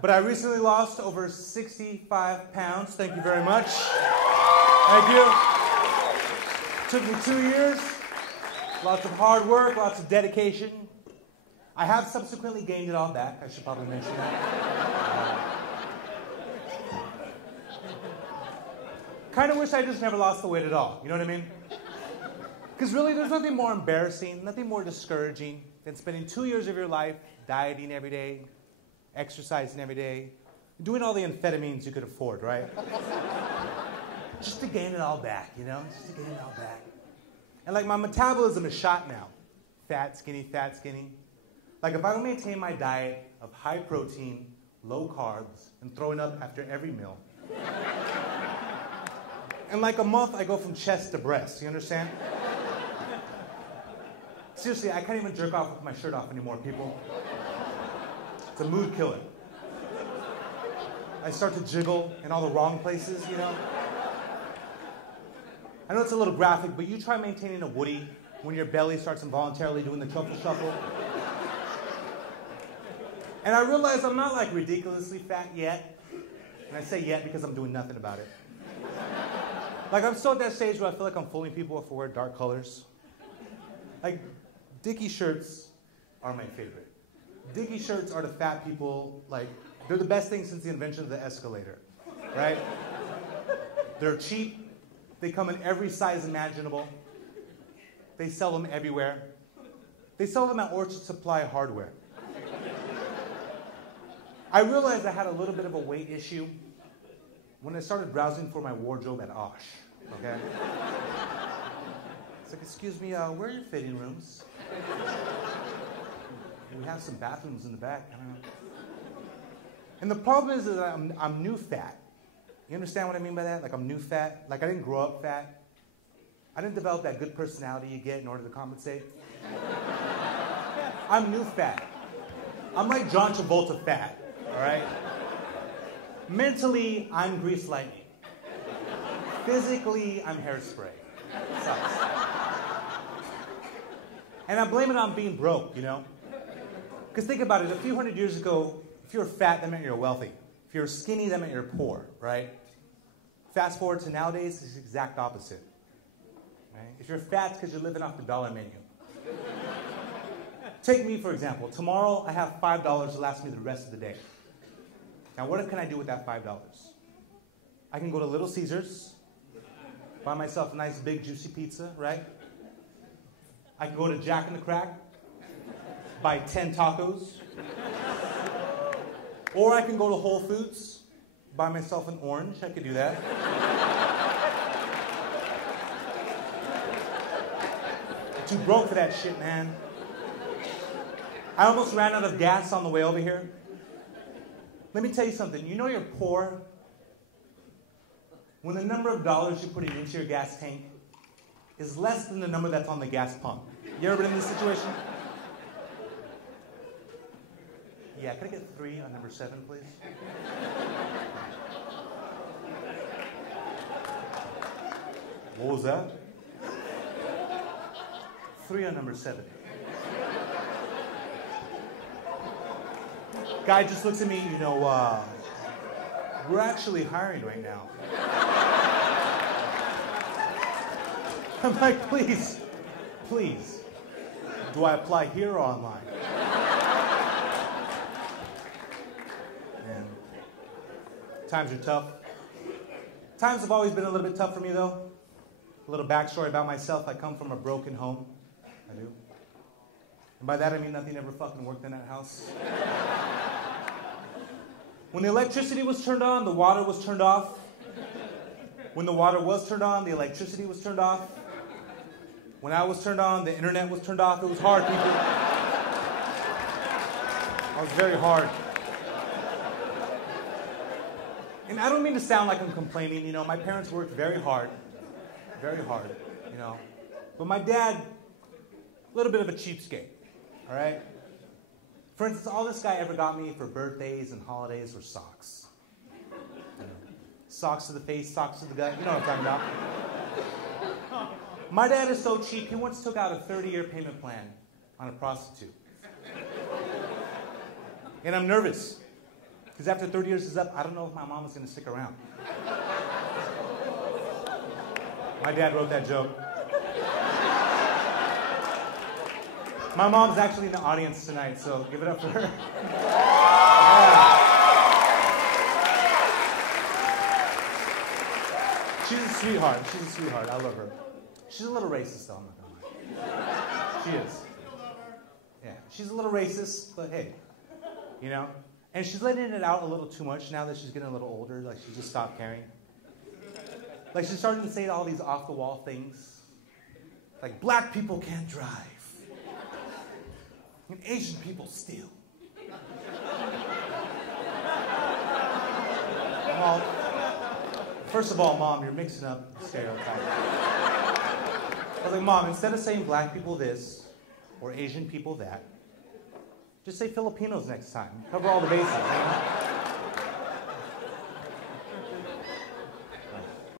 But I recently lost over 65 pounds. Thank you very much. Thank you. Took me 2 years. Lots of hard work, lots of dedication. I have subsequently gained it all back. I should probably mention that. Kind of wish I just never lost the weight at all. You know what I mean? Because really, there's nothing more embarrassing, nothing more discouraging than spending 2 years of your life dieting every day, exercising every day, doing all the amphetamines you could afford, right? Just to gain it all back, you know? Just to gain it all back. And like my metabolism is shot now. Fat, skinny, fat, skinny. Like if I don't maintain my diet of high protein, low carbs, and throwing up after every meal. In like a month, I go from chest to breast, you understand? Seriously, I can't even jerk off with my shirt off anymore, people. It's a mood killer. I start to jiggle in all the wrong places, you know? I know it's a little graphic, but you try maintaining a Woody when your belly starts involuntarily doing the truffle shuffle. And I realize I'm not like ridiculously fat yet. And I say yet because I'm doing nothing about it. Like I'm still at that stage where I feel like I'm fooling people if I wear dark colors. Like Dickie shirts are my favorite. Dickie shirts are the fat people, like, they're the best thing since the invention of the escalator, right? They're cheap. They come in every size imaginable. They sell them everywhere. They sell them at Orchard Supply Hardware. I realized I had a little bit of a weight issue when I started browsing for my wardrobe at Osh, okay? It's like, excuse me, where are your fitting rooms? We have some bathrooms in the back. I don't know. And the problem is that I'm new fat. You understand what I mean by that? Like I'm new fat. Like I didn't grow up fat. I didn't develop that good personality you get in order to compensate. I'm new fat. I'm like John Travolta fat, all right? Mentally, I'm grease lightning. Physically, I'm hairspray. Sucks. And I blame it on being broke, you know? Because think about it, a few hundred years ago, if you were fat, that meant you're wealthy. If you're skinny, that meant you're poor, right? Fast forward to nowadays, it's the exact opposite. Right? If you're fat, it's because you're living off the dollar menu. Take me, for example. Tomorrow, I have $5 to last me the rest of the day. Now, what can I do with that $5? I can go to Little Caesars, buy myself a nice big juicy pizza, right? I can go to Jack in the Crack, buy 10 tacos. Or I can go to Whole Foods, buy myself an orange. I could do that. I'm too broke for that shit, man. I almost ran out of gas on the way over here. Let me tell you something. You know you're poor when the number of dollars you're putting into your gas tank is less than the number that's on the gas pump. You ever been in this situation? Yeah, can I get 3 on number 7, please? What was that? 3 on number 7. Guy just looks at me, you know, we're actually hiring right now. I'm like, please, please, do I apply here or online? Man, times are tough. Times have always been a little bit tough for me, though. A little backstory about myself. I come from a broken home. I do. And by that, I mean nothing ever fucking worked in that house. When the electricity was turned on, the water was turned off. When the water was turned on, the electricity was turned off. When I was turned on, the internet was turned off. It was hard, people. It was very hard. And I don't mean to sound like I'm complaining, you know, my parents worked very hard, you know. But my dad, a little bit of a cheapskate, all right? For instance, all this guy ever got me for birthdays and holidays were socks. You know, socks to the face, socks to the gut, you know what I'm talking about. My dad is so cheap, he once took out a 30-year payment plan on a prostitute. And I'm nervous. Because after 30 years is up, I don't know if my mom is going to stick around. My dad wrote that joke. My mom's actually in the audience tonight, so give it up for her. Yeah. She's a sweetheart. She's a sweetheart. I love her. She's a little racist, though. I'm not gonna lie. She is. Yeah, she's a little racist, but hey, you know. And she's letting it out a little too much now that she's getting a little older. Like she just stopped caring. Like she's starting to say all these off-the-wall things, like black people can't drive, and Asian people steal. Well, first of all, Mom, you're mixing up stereotypes. I was like, Mom, instead of saying black people this or Asian people that, just say Filipinos next time. Cover all the bases. You know?